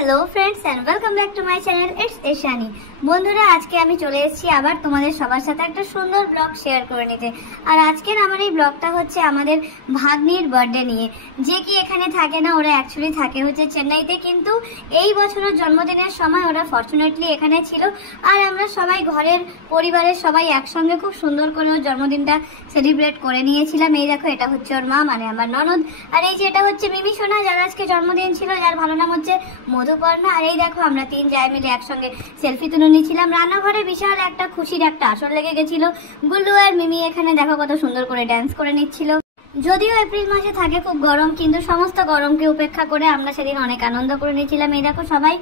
Hello friends and welcome back to my channel it's Eshani. বন্ধুরা আজকে আমি চলে এসেছি আবার তোমাদের সবার সাথে একটা সুন্দর ব্লগ শেয়ার করে নিতে। আর আজকের আমার এই ব্লগটা হচ্ছে আমাদের ভাগ্নির বার্থডে নিয়ে, যে কি এখানে থাকে না, ওরা অ্যাকচুয়ালি থাকে হচ্ছে চেন্নাইতে, কিন্তু এই বছরের জন্মদিনের সময় ওরা ফরচুনেটলি এখানে ছিল। আর আমরা সবাই ঘরের পরিবারের সবাই একসঙ্গে খুব সুন্দর করে ওর জন্মদিনটা সেলিব্রেট করে নিয়েছিলাম। এই দেখো, এটা হচ্ছে ওর মা মানে আমার ননদ, আর এই যে এটা হচ্ছে মিমি সোনা, যার আজকে জন্মদিন ছিল, যার ভালো নাম হচ্ছে মধুপর্ণা। আর এই দেখো আমরা তিন জায় মিলে একসঙ্গে সেলফি তুলে নিয়েছিলাম। রান্নাঘরে বিশাল একটা খুশির একটা আসর লেগে গেছিল। গুল্লু আর মিমি এখানে দেখো কত সুন্দর করে ড্যান্স করে নিচ্ছিল। যদিও এপ্রিল মাসে থাকে খুব গরম, কিন্তু সমস্ত গরমকে উপেক্ষা করে আমরা সেদিন অনেক আনন্দ করে নিয়েছিলাম। এই দেখো সবাই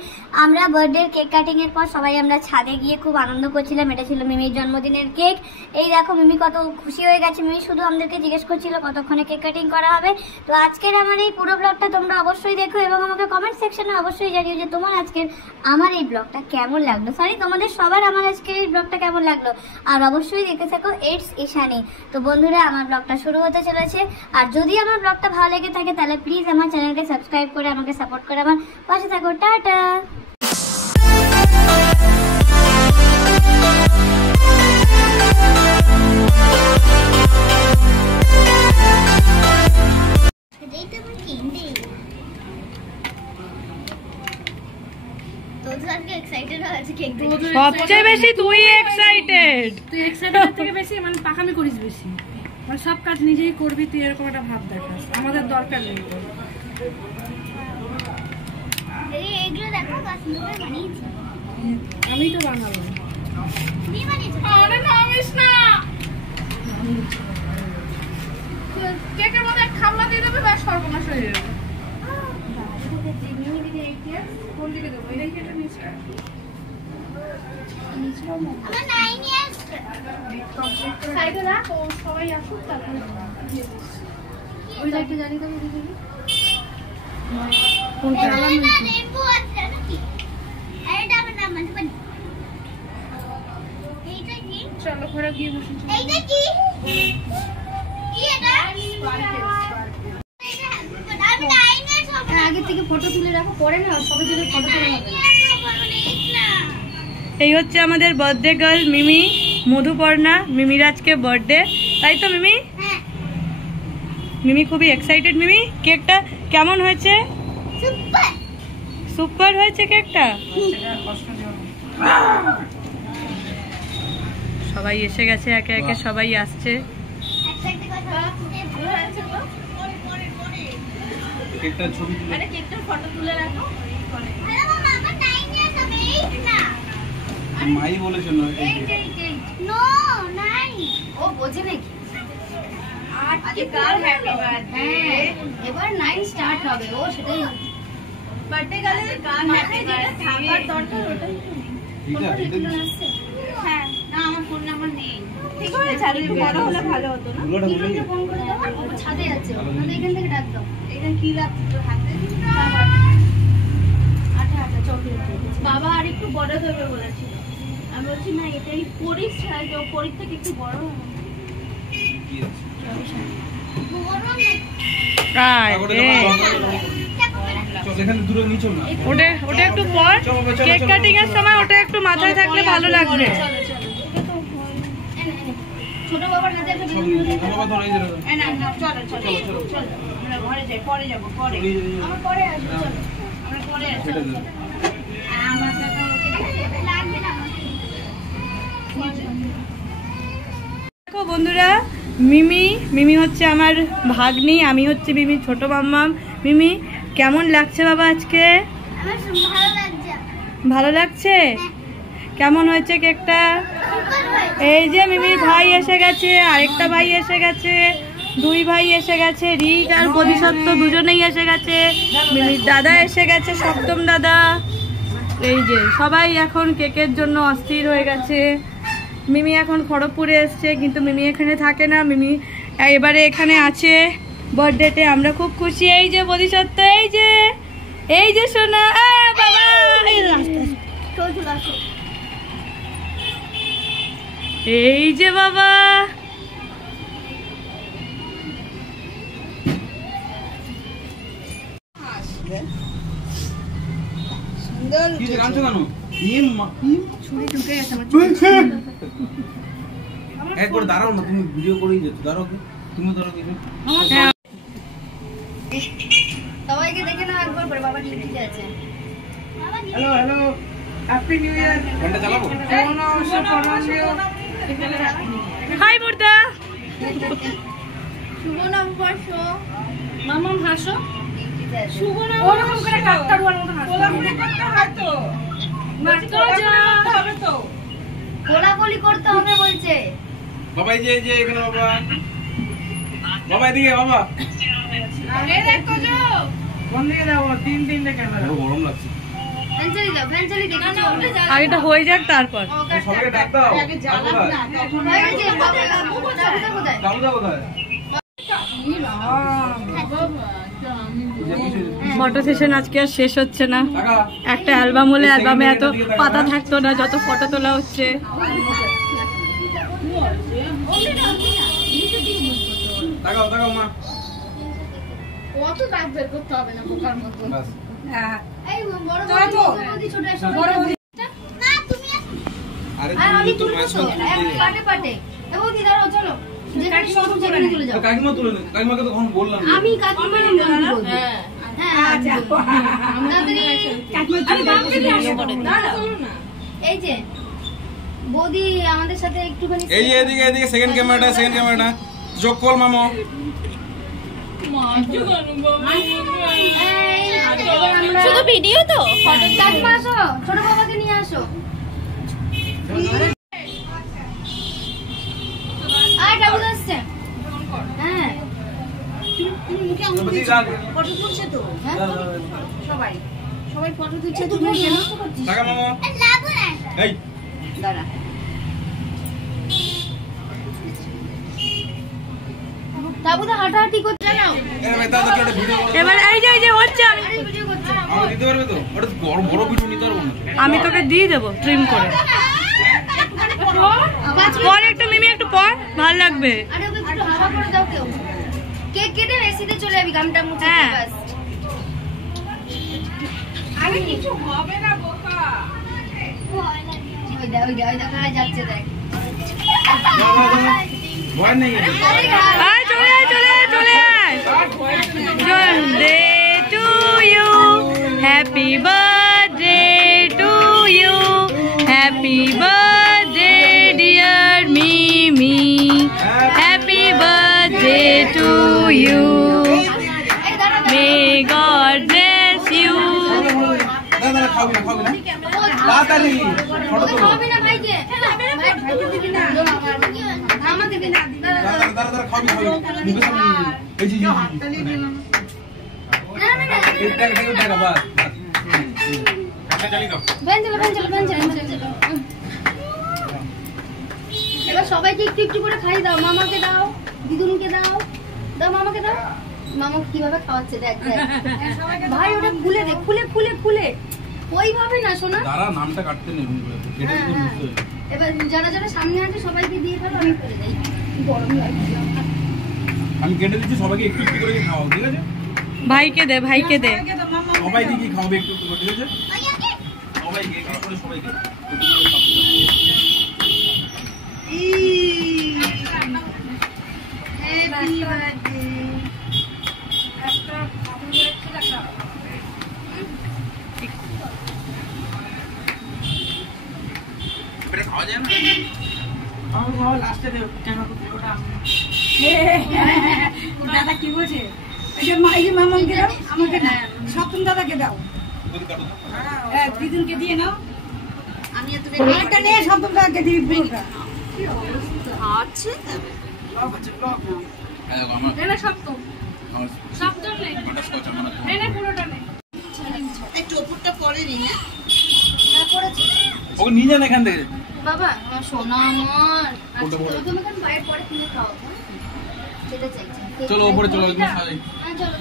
আমরা বার্থডে কেক কাটিং এর পর সবাই আমরা ছাদে গিয়ে খুব আনন্দ করছিলাম। এটা ছিল মিমির জন্মদিনের কেক। এই দেখো মিমি কত খুশি হয়ে গেছে। মিমি শুধু আমাদেরকে জিজ্ঞেস করছিল কতক্ষণে কেক কাটিং করা হবে। তো আজকের আমার এই পুরো ব্লগটা তোমরা অবশ্যই দেখো এবং আমাকে কমেন্ট সেকশনে অবশ্যই জানিও যে তোমার আজকের আমার এই ব্লগটা কেমন লাগলো। তোমাদের সবার আমার আজকের এই ব্লগটা কেমন লাগলো। আর অবশ্যই দেখতে থাকো ইটস ইশানি। তো বন্ধুরা আমার ব্লগটা শুরু হতে চলেছে। আর যদি আমার ব্লগটা ভালো লেগে থাকে তাহলে প্লিজ আমার চ্যানেলকে সাবস্ক্রাইব করে আমাকে সাপোর্ট করে আমার পাশে থাকো। টাটা। সবচেয়ে বেশি তুই এক্সাইটেড, থেকে বেশি মানে পাকামি করিস বেশি, মানে সব কাজ নিজেই করবি তুই, এরকম একটা ভাব দেখাস। আমাদের দরকার নেই। আমি তো বানাবো। কেকের মধ্যে খামলা দিয়ে দেবে বা সর্বনাশ হয়ে যাবে। কোন দিকে দেবো? এই কেটে নিচে সাইডে রাখ, সবাই আসুক তারপরে ওই লাইটটা জ্বালিয়ে দেবো। চলো ঘরে গিয়ে বসে। আগে থেকে ফটো তুলে রাখো, পরে না সবাই যদি ফটো তুলে নেবে। এই হচ্ছে আমাদের বার্থডে গার্ল মিমি, মধুপর্ণা। মিমির আজকে বার্থডে, তাই তো মিমি? মিমি খুবই এক্সাইটেড। মিমি কেকটা কেমন হয়েছে? সুপার হয়েছে কেকটা। সবাই এসে গেছে, একে একে সবাই আসছে। মাই বলেছে না, নো নাই ও বোঝে নাকি। আজকে কার হ্যাপি বার্থডে, এবার 9 স্টার্ট হবে। ও সেটাই বার্থডে গেলে কার হ্যাপি বার্থডে থাকার দরকার, ওটাই ঠিক আছে। হ্যাঁ না, আমার ফোন নাম্বার নেই। ঠিক আছে, ছাদে বড় হলে ভালো হতো না। কিভাবে ফোন করে দাও, ছাদে আছে, আমাদের এখান থেকে ডাক দাও। এটা কি রাখছো তোর হাতে? আটা আটা চকলেট। বাবা আর একটু বড় দেবে বলেছিল। আমি বলছি না, এটাই পরিস, পরিস থেকে একটু বড় হবে। ওটা একটু পর, কেক কাটিং এর সময় ওটা একটু মাথায় থাকলে ভালো লাগবে। ছোট বাবার কাছে একটা চলো আমরা ঘরে যাই, পরে যাবো, পরে আমরা পরে আসবো। চলো আমরা পরে আসবো। আমার লাগবে না। দেখো বন্ধুরা, মিমি হচ্ছে আমার ভাগ্নি, আমি হচ্ছে মিমির ছোট মাম্মাম। মিমি কেমন লাগছে বাবা আজকে? ভালো লাগছে। কেমন হয়েছে কেকটা? এই যে মিমির ভাই এসে গেছে, আরেকটা ভাই এসে গেছে, দুই ভাই এসে গেছে, রিক আর বোধিসত্ত্ব দুজনেই এসে গেছে, মিমির দাদা এসে গেছে, সপ্তম দাদা। এই যে সবাই এখন কেকের জন্য অস্থির হয়ে গেছে। মিমি এখন খড়গপুরে এসছে, কিন্তু মিমি এখানে থাকে না। মিমি এবারে এখানে আছে বার্থডেতে। আমরা খুব খুশি। এই যে বোধিসত্ত্ব, এই যে সোনা বাবা, এই যে বাবা। কি যে কাঁদছো কেন? ছুরি ঢুকে গেছে আমার একবার দাঁড়াও না, তুমি ভিডিও করেই যাচ্ছ, দাঁড়াও কি? তুমি দাঁড়াও কিছু। হ্যাঁ। সবাইকে দেখে নাও একবার করে, বাবা ডিউটিতে আছে। Hello hello, happy new year. ফোনটা চালাবো? হাই মুর্দা। শুভ নববর্ষ। মামাম হাসো। ডিউটিতে আছে। শুভ নববর্ষ। ওরকম করে কাকতারুয়ার মতো হাসো। কোলাকুলি করতে হয় তো। হবে তো। কোলাকুলি করতে হবে বলছে। বাবা এই যে এখানে বাবা। বাবা এদিকে বাবা। আরে দেখো যো। কোন দিকে যাবো? তিন ক্যামেরা। গরম লাগছে। ফ্যান চালিয়ে দাও, ফ্যান চালিয়ে দাও। আগেটা হয়ে যাক তারপর। সবাইকে ডাক দাও। হয়ে গেছে, কোথায়? কোথায়? দাদা কোথায়? ফটো সেশন আজকে আর শেষ হচ্ছে না। টাকা। একটা অ্যালবাম হলে অ্যালবামে এত পাতা থাকতো না, যত ফটো তোলা হচ্ছে। টাকাও মা। কত দাগ বের করতে হবে না পোকার মতো। বাস। এই বড় বৌদি ছোট এসো। না তুমি আরে আমি তুমি তো তুলবো মাছ তো, পাটে পাটে। এ বৌদি দাঁড়াও, চলো। যেখানে সব যেখানে চলে যাও। কাকিমা তুলে নে। কাকিমাকে তো কখন বললাম। আমি কাকিমার নাম বলবো। হ্যাঁ এই যে বৌদি আমাদের সাথে একটুখানি এই যে এদিকে সেকেন্ড ক্যামেরাটা যোগ কর মামো। শুধু ভিডিও তো, ফটো কাকিমা আসো, ছোট বাবাকে নিয়ে আসো। আর ডাবুদ আসছে। হ্যাঁ ফটো তুলছে তো। সবাই ফটো তুলছে, তুমি কেন করছিস? টাকা মামো। এই দাঁড়া। তাবুদা হাঁটাহাঁটি করছে, জানাও। এ ভাই দাদা কি একটা ভিডিও করো। এবার এই যে হচ্ছে। আরে ভিডিও করছে। আমাকে দিতে পারবে তো? ওটা বড় ভিডিও নিতে পারবো না। আমি তোকে দিয়ে দেবো ট্রিম করে। পর একটু মিমি, একটু পর ভাল লাগবে। আরে ওকে একটু হাওয়া করে দাও কেউ। কেক কেটে এসিতে চলে যাবি, গামটা মুছে হ্যাঁ। বাস। আরে কিছু হবে না বোকা। ওই দেখ হাই যাচ্ছে, দেখ। ভয় নেই কিন্তু। আয় চলে আয়। Birthday to you, happy birthday to you, happy birthday dear Mimi, happy birthday to you, may God bless you. দাদা খাওয়াবি না। তাড়াতাড়ি ফটো ওকে তোলো। খাওয়াবি না ভাইকে? ভাইকে দিবি না। আমাকে দে না। দাদা খাওয়াবি। মুখে সামনে এই যে না। এই টাকা বাস। টাকা চালিয়ে দাও। ভ্যান চালা। এবার সবাইকে একটু একটু করে খাই দাও। মামাকে দাও, দিদুনকে দাও, মামাকে দাও। মামা কিভাবে খাওয়াচ্ছে দেখ। ভাই ওটা খুলে দে, খুলে। ওইভাবে না শোনা। দাঁড়া, নামটা কাটতে নেই। কেটে হ্যাঁ, দিতে হ্যাঁ। বুঝতে হবে। এবার যারা সামনে আছে সবাইকে দিয়ে ফেলো, আমি করে দেই। গরম লাগছে। আমি কেটে দিচ্ছি, সবাইকে একটু একটু করে খাওয়াও, ঠিক আছে? ভাইকে দে সবাইকে কি খাওয়াবে একটু একটু করে, ঠিক আছে? সবাইকে এক এক করে সবাইকে। Happy birthday. এটা খাওয়া যায় না? দাদা কি বলছে? মামাকে দাও, আমাকে দাও, সপ্তম দাদাকে দাও, দিদুনকে দিয়ে নাও। আমি এত একটা নিয়ে সপ্তম দাদাকে দিয়ে পুরোটা। আছে হ্যাঁ, আমার সপ্তম নেই, পুরোটা নেই। এই টোপরটা পরেনি না? না পড়েছি। ওকে নিয়ে যান এখান থেকে। বাবা আমার সোনা আমার। ওটা বড়। তুমি কেন বাইরে পরে কিনে খাও? সেটা চাইছি। চলো উপরে চলো, একদম সাজাই। হ্যাঁ চলো।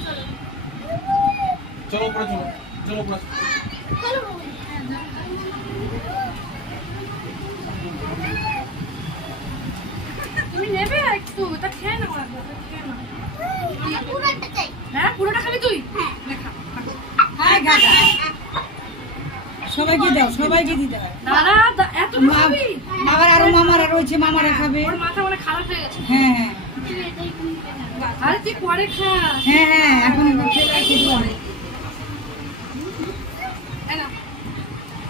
চলো উপরে চলো উপরে। তুমি নেবে একটু, তা খেয়ে নাও। পুরোটা চাই। হ্যাঁ পুরোটা খাবি তুই? হ্যাঁ। সবাইকে দাও, সবাইকে দিতে হয়। আবার আরো মামারা রয়েছে, মামারা খাবে। মাথা মানে খারাপ হয়ে গেছে। হ্যাঁ হ্যাঁ আরে তুই পরে খা। হ্যাঁ হ্যাঁ এখন পরে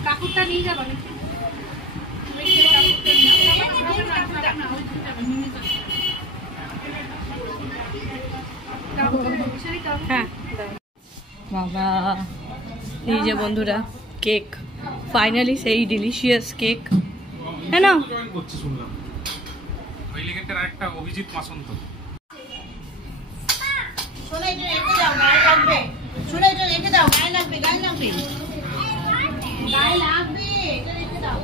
কাকুরটা নিয়ে যাবো। হ্যাঁ বাবা এই যে বন্ধুরা কেক, ফাইনালি সেই ডিলিশিয়াস কেক। হ্যাঁ না জয়েন করছে শুনলাম ওই লিগেন্ডের আরেকটা অভিজিৎ মাসন্ত। শুনে যে রেখে দাও, গায়ে লাগবে। শুনে যে রেখে দাও, গায়ে লাগবে, গায়ে লাগবে, গায়ে লাগবে, এটা রেখে দাও।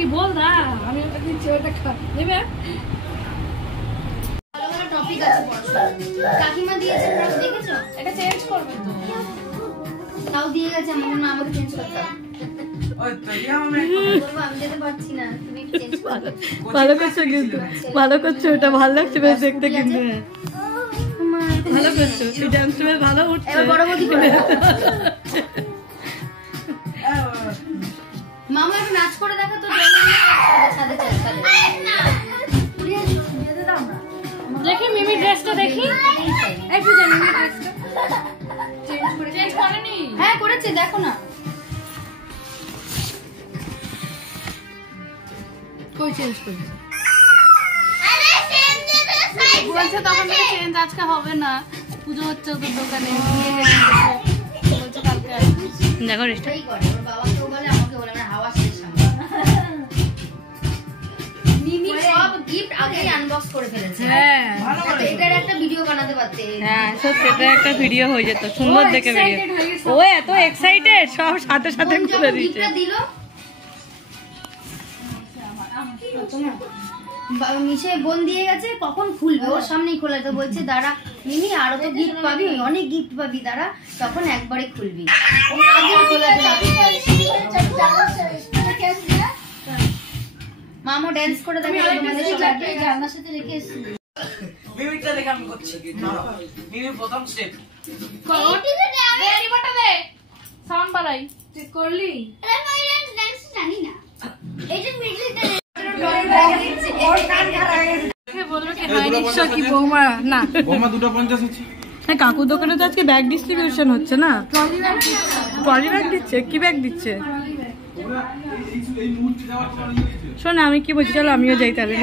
কি বল দা, আমি ওটা দিচ্ছি, ওটা খা নেবে। টপিক আছে কাকিমা দিয়েছে, দেখেছো? এটা চেঞ্জ করবে তো, তাও দিয়ে গেছে আমাকে চেঞ্জ করতে হবে। আমি যেতে পারছি না, তুমি চেঞ্জ করো। ভালো করছো কিন্তু, ভালো করছো, ওটা ভালো লাগছে বেশ দেখতে কিন্তু। ভালো করছো, তুই ডান্স বেশ ভালো উঠছে। এবার বড় বৌদি করে মামা একটু নাচ করে দেখা তো। দেখি মিমি ড্রেসটা দেখি, একটু জানি মিমি ড্রেসটা চেঞ্জ করেনি। হ্যাঁ করেছে, দেখো না। কই চেঞ্জ করেছে? বলছে তখন থেকে চেঞ্জ আজকে হবে না, পুজো হচ্ছে ওদের দোকানে। বলছে কালকে দেখো রেস্টা বাবাকেও বলে আমাকে বলে না, হাওয়া শেষ মিমি সব গিফট আগেই আনবক্স করে ফেলেছে। হ্যাঁ এটার একটা ভিডিও বানাতে পারতে। হ্যাঁ সত্যি এটা একটা ভিডিও হয়ে যেত, সুন্দর দেখে ভিডিও। ও এত এক্সাইটেড, সব সাথে সাথে খুলে দিয়েছে। গিফটটা দিল মিশে বোন দিয়ে গেছে, কখন খুলবে, ওর সামনেই খোলা। তো বলছে দাঁড়া মিমি আরো তো গিফট পাবি, অনেক গিফট পাবি, দাঁড়া তখন একবারে খুলবি। মামা ড্যান্স করে দেখে জানলার সাথে রেখে এসেছি। মিমিটা দেখে আমি করছি মিমি প্রথম স্টেপ সাউন্ড বাড়াই তুই করলি। জানি না এই যে না বৌমা 250 আছে। হ্যাঁ কাকুর দোকানে তো আজকে ব্যাগ ডিস্ট্রিবিউশন হচ্ছে না, ট্রলি ব্যাগ দিচ্ছে। কি ব্যাগ দিচ্ছে এই মুহূর্তে যাওয়ার পর শোন, আমি কি বলছি, চলো আমিও যাই তাহলে।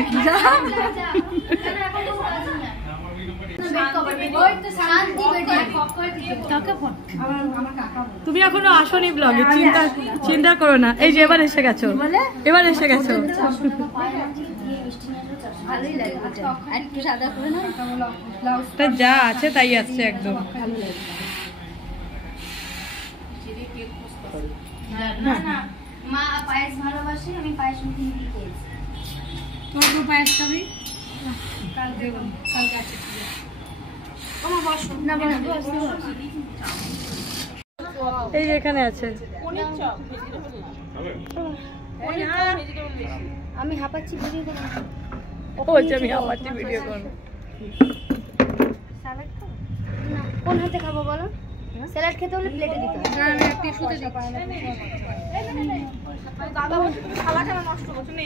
তুমি এখনো আসনি ব্লগে, চিন্তা করো না। এই যে এবার এসে গেছো, এবার এসে গেছো। যা আছে তাই আসছে একদম। মা পায়েস ভালোবাসে, আমি পায়েস খেয়েছি। তোর পায়েস খাবি? কালকে আছে। এই যে এখানে আছে। আমি হাঁপাচ্ছি ভিডিও করব। আমি হাঁপাচ্ছি ভিডিও করব। স্যালাড খাবো না, কোন হাতে খাবো বলো? স্যালাড খেতে হলে প্লেটে দিতে হবে। না না টিস্যুতে দিচ্ছি। দাদা খালা কেন নষ্ট করছ নি?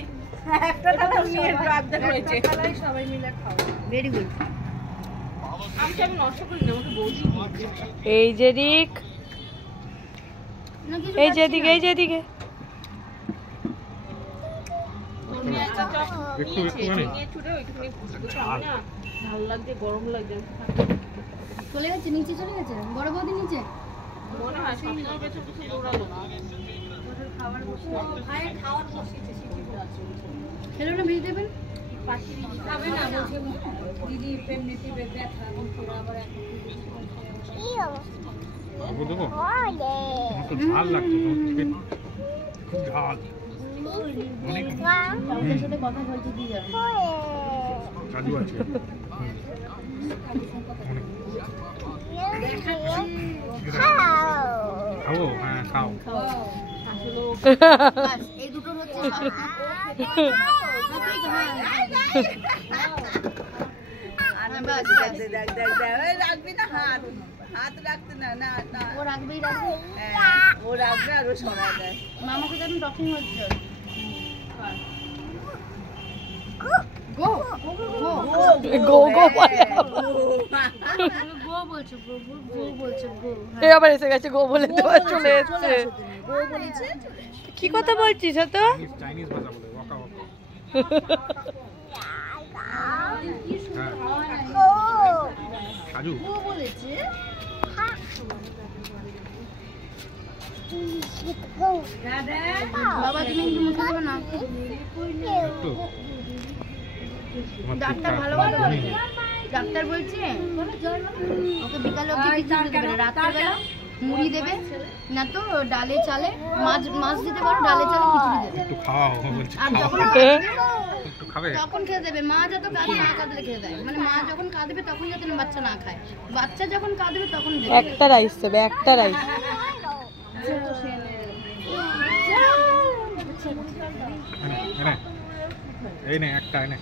একটা দাদা নিয়ে রাখতে হয়েছে। খালাই সবাই মিলে খাও। Very good. আমি নষ্ট করি না, আমাকে বৌদি। এই যে দিক, এই যে দিকে, এই যে দিকে। ভালো লাগছে, গরম লাগছে। চলে গেছে নিচে, চলে গেছে বড় বৌদি নিচে। মনে হয় সবসময় বেঁচে কিছু দৌড়ালো না। খাবার বসিয়েছে, সিটি আছে। খেলো না ভেজিটেবল? খাবে না বলছে দিদি এমনিতে ব্যথা, এখন পুরো আবার এখন দেখো ঝাল লাগছে, খুব ঝাল। ওদের সাথে কথা বলতে দিয়ে যাবে। কাজু আছে। খাও, হ্যাঁ খাও। এই দুটো হচ্ছে রাখবি না হাত হাত রাখতে না না না ও রাখবে ও রাখবে আর ও সরা যায় মামাকে যেন টকিং হচ্ছে গো গো গো বলছো গো বলছো গো এই আবার এসে গেছে গো বলে তো চলে এসেছে গো বলেছে কি কথা বলছিস তো চাইনিজ ভাষা বলে ওয়াকা ওয়াকা কাজু গো বলেছে বাবা তুমি একটু মুখে দেবে না একটু ডাক্তার ভালো ভালো ডাক্তার বলছে ওকে বিকালে ওকে কিছু দেবে না রাত্রেবেলা মুড়ি দেবে না তো ডালে চালে মাছ দিতে পারো ডালে চালে খিচুড়ি দেবে একটু খাওয়া বলছি আর যখন একটু খাবে তখন খেতে দেবে মা যত কাঁদে না কাঁদলে খেতে দেয় মানে মা যখন কাঁদবে তখন যাতে না বাচ্চা না খায় বাচ্চা যখন কাঁদবে তখন দেবে একটা রাইস দেবে একটা রাইস এই নে একটা এনে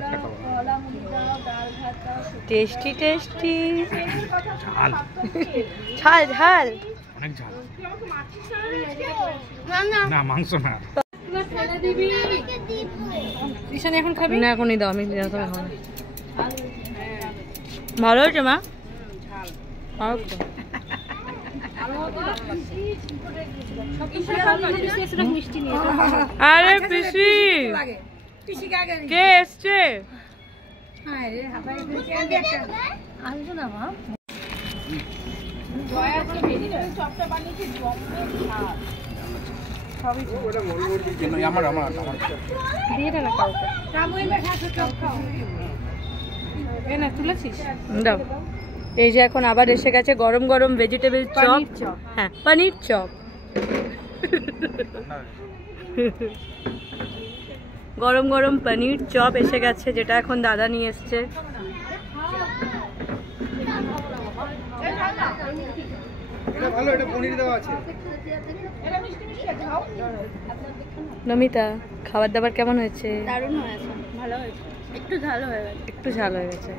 একটা খাওয়া টেস্টি টেস্টি ঝাল ঝাল ঝাল অনেক ঝাল না না মাংস না ঈশান এখন খাবি না এখনই দাও আমি দিতে হবে না ভালো হয়েছে মা আর একটু। আরে পিসি কে এসছে আমার দাও এই যে এখন আবার এসে গেছে গরম গরম ভেজিটেবল চপ হ্যাঁ পনির চপ গরম গরম পনির চপ এসে গেছে যেটা এখন দাদা নিয়ে এসছে নমিতা খাবার দাবার কেমন হয়েছে দারুণ হয়েছে ভালো হয়েছে একটু ঝাল হয়ে গেছে একটু ঝাল হয়ে গেছে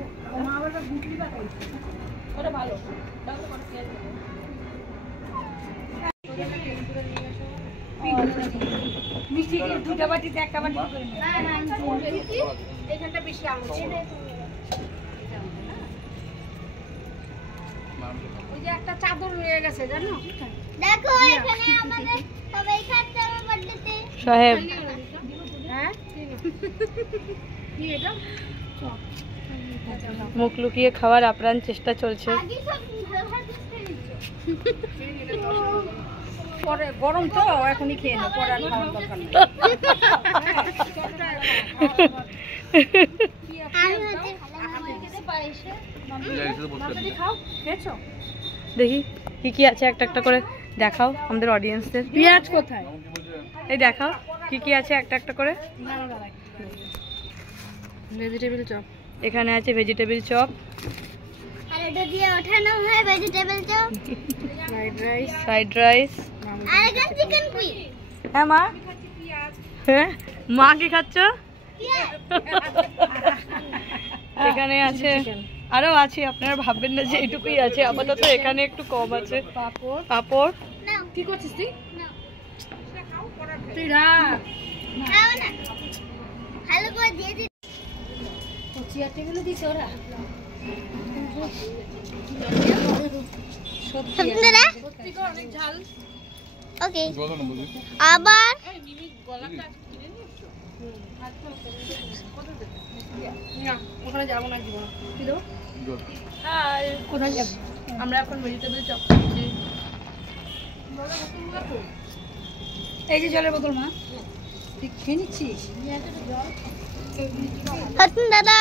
দেখো এখানে আমাদের সবাই খাচ্ছে আমার বার্থডেতে সাহেব মুখ লুকিয়ে খাওয়ার আপ্রাণ চেষ্টা চলছে আগে সব ভালো ভালো খেয়ে নিচ্ছে পরে গরম তো এখনই খেয়ে নে পরে আর খাওয়ার দরকার নেই আমি হচ্ছে আমার খেতে পারিস দেখি কি কি আছে একটা একটা করে দেখাও আমাদের অডিয়েন্সদের পেঁয়াজ কোথায় এই দেখাও কি কি আছে একটা একটা করে ভেজিটেবল চপ এখানে আছে ভেজিটেবল চপ আর এটা দিয়ে ওঠানো হয় ভেজিটেবল চপ ফ্রাইড রাইস আর এখানে চিকেন কুই হ্যাঁ মা হ্যাঁ মা কি খাচ্ছ এখানে আছে আরো আছে আপনারা ভাববেন না যে এইটুকুই আছে আপাতত এখানে একটু কম আছে পাপড় নাও কি করছিস তুই নাও তুই রাখ খাও না ভালো করে দিয়ে দিই চেয়ারটেগুলো দিছে ওরা আপনারা অনেক ঝাল ওকে আবার ওখানে যাবো না জীবন কি দেবো হাই কোথায় যাবো আমরা এখন ভেজিটেবল চপ খাচ্ছি এই যে জলের বোতল মা তুই খেয়ে নিচ্ছিস হাসুন দাদা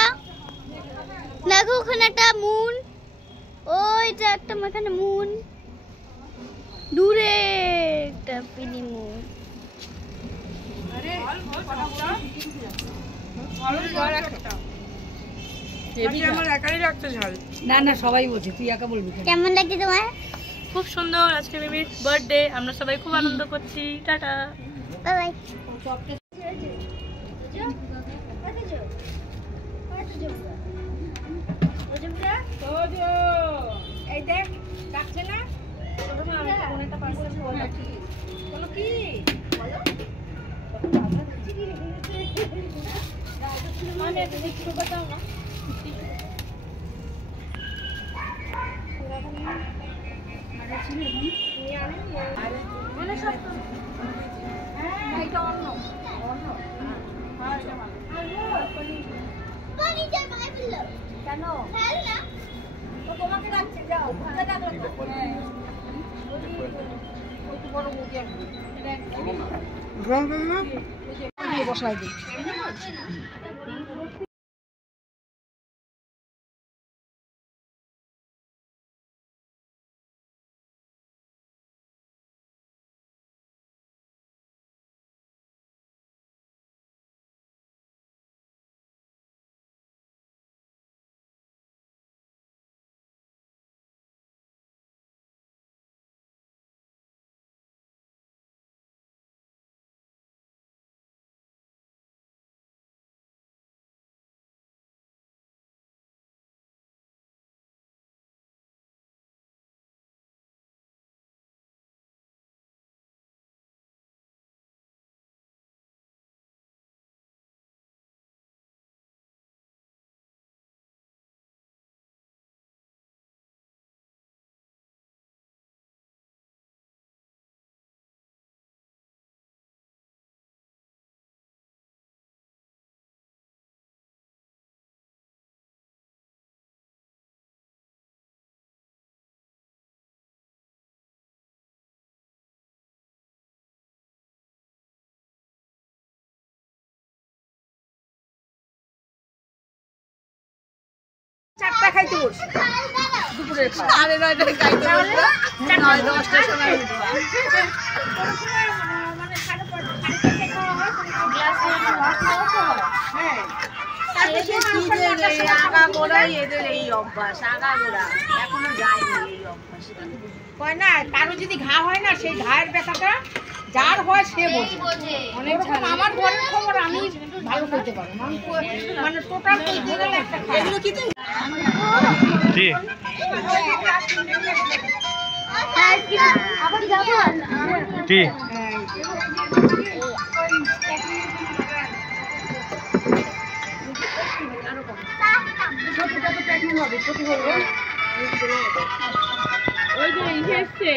দেখো ওখানে একটা মুন ওইটা একটা এখানে মুন দূরে একটা পিনি মুন আমার একাই লাগছে ঝাল না না সবাই বলছে তুই একা বলবি কেমন লাগছে তোমার খুব সুন্দর আজকে মিমির বার্থডে আমরা সবাই খুব আনন্দ করছি টাটা বাই বাই এই দেখ ডাকছে না কোনো কি बताओ ना বসাই দিই চারটা খাইতে বসে দুপুরের খাওয়া 9:30 খাইতে বসে 9:10টার সময় উঠবা মানে 5:30 খাওয়া হয় গ্লাস হ্যাঁ আগা গোড়াই এদের এই অভ্যাস আগা গোড়া এখনো যায়নি এই অভ্যাস হয় না কারো যদি ঘা হয় না সেই ঘায়ের ব্যথাটা যার হয় সে বোঝে অনেক আমার ঘরের খবর আমি ভালো করতে পারবো মানে টোটাল বলতে গেলে একটা এগুলো কি জি আবার যাবো জি ওই যে ইয়ে এসছে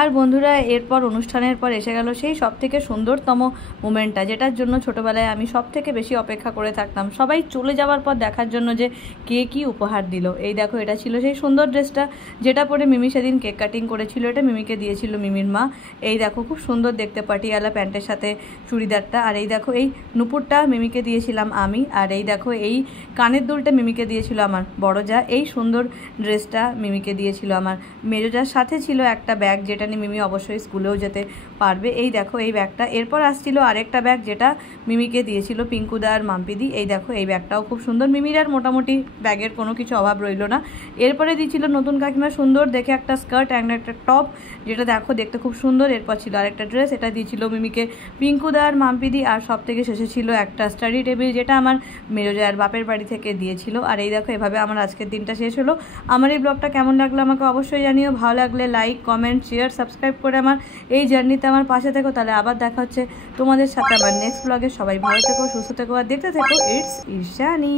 আর বন্ধুরা এরপর অনুষ্ঠানের পর এসে গেল সেই সবথেকে সুন্দরতম মোমেন্টটা, যেটার জন্য ছোটোবেলায় আমি সবথেকে বেশি অপেক্ষা করে থাকতাম সবাই চলে যাওয়ার পর দেখার জন্য যে কে কী উপহার দিল। এই দেখো এটা ছিল সেই সুন্দর ড্রেসটা যেটা পরে মিমি সেদিন কেক কাটিং করেছিল, এটা মিমিকে দিয়েছিল মিমির মা। এই দেখো খুব সুন্দর দেখতে পাটিয়ালা প্যান্টের সাথে চুড়িদারটা। আর এই দেখো এই নুপুরটা মিমিকে দিয়েছিলাম আমি। আর এই দেখো এই কানের দুলটা মিমিকে দিয়েছিল আমার বড় যা। এই সুন্দর ড্রেসটা মিমিকে দিয়েছিল আমার মেজো যার। সাথে ছিল একটা ব্যাগ যেটা নিয়ে মিমি অবশ্যই স্কুলেও যেতে পারবে। এই দেখো এই ব্যাগটা। এরপর আসছিল আরেকটা ব্যাগ যেটা মিমিকে দিয়েছিল পিঙ্কুদা আর মাম্পিদি। এই দেখো এই ব্যাগটাও খুব সুন্দর। মিমির আর মোটামুটি ব্যাগের কোনো কিছু অভাব রইল না। এরপরে দিয়েছিল নতুন কাকিমা সুন্দর দেখে একটা স্কার্ট অ্যান্ড একটা টপ, যেটা দেখো দেখতে খুব সুন্দর। এরপর ছিল আরেকটা ড্রেস, এটা দিয়েছিল মিমিকে পিঙ্কুদা আর মাম্পিদি। আর সব থেকে শেষে ছিল একটা স্টাডি টেবিল যেটা আমার মেজোজার বাপের বাড়ি থেকে দিয়েছিল। আর এই দেখো এভাবে আমার আজকের দিনটা শেষ হলো। আমার এই ব্লগটা কেমন লাগলো আমাকে অবশ্যই জানিও। ভালো লাগলে লাইক কমেন্ট শেয়ার সাবস্ক্রাইব করে আমার এই জার্নিতে আমার পাশে থেকো। তাহলে আবার দেখা হচ্ছে তোমাদের সাথে আমার নেক্সট ব্লগে। সবাই ভালো থেকো, সুস্থ থেকো আর দেখতে থেকো ইটস ঈশানী।